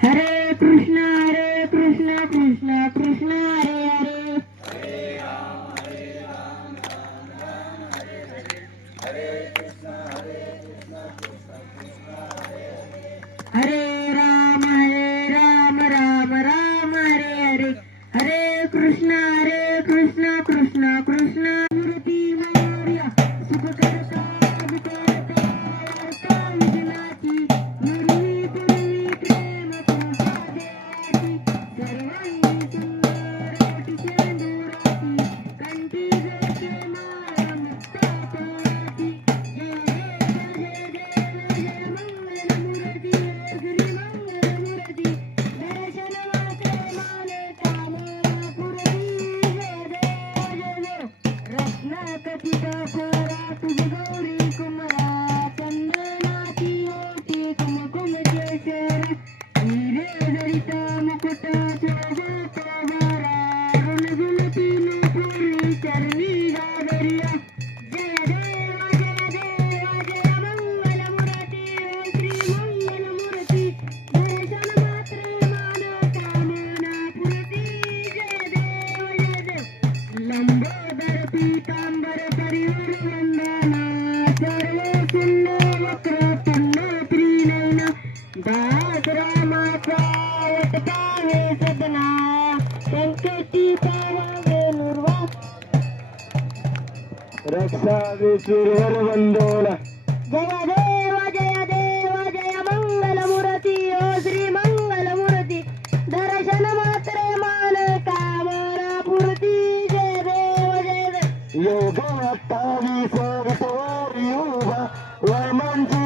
Hare Krishna! रक्षावेश्वर वंदना जय देव जय देव जय मंगल मूर्ती ओ श्री मंगल मूर्ती दर्शन मात्र मान कामना पूर्ती जय देव जय देव योगा तावी सर्व तोरी वमंती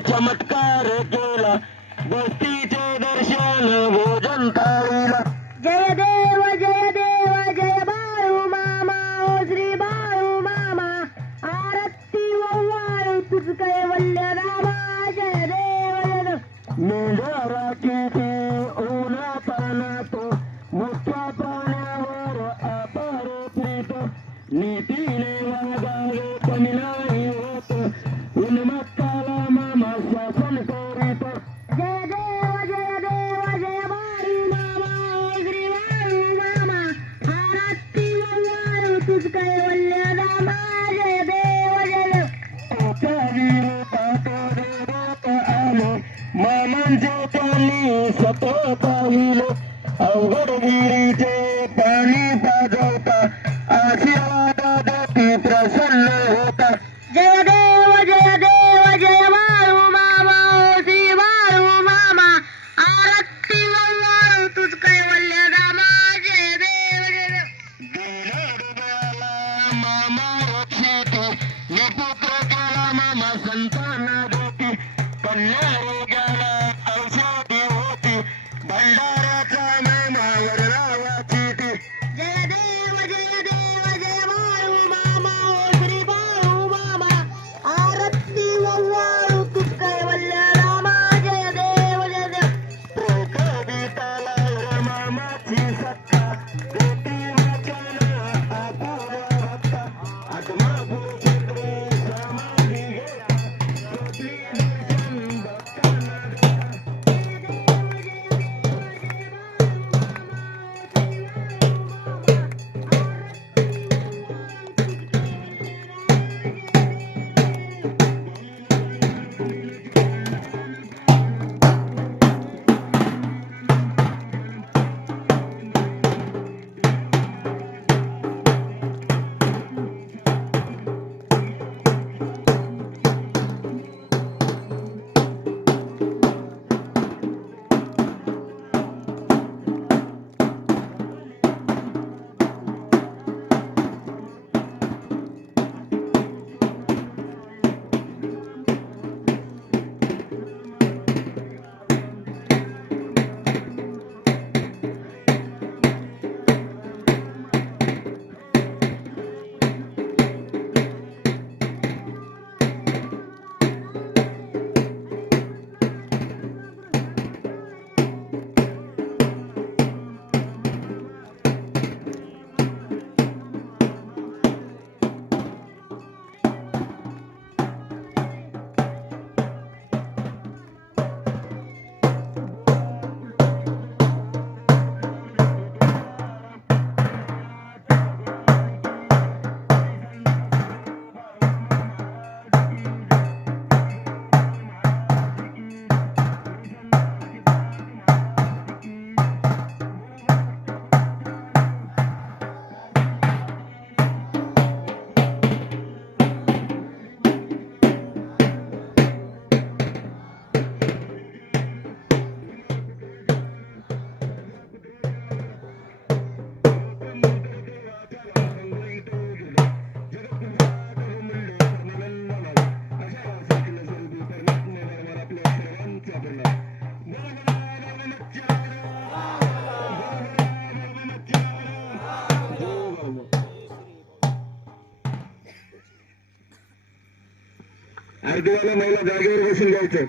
चमत्कार केला. गोष्टीचे दर्शन হুড়গিরিতে পানি পাজতা আসিয়া अर्धवाला महिला जागेवर बसून घ्यायचं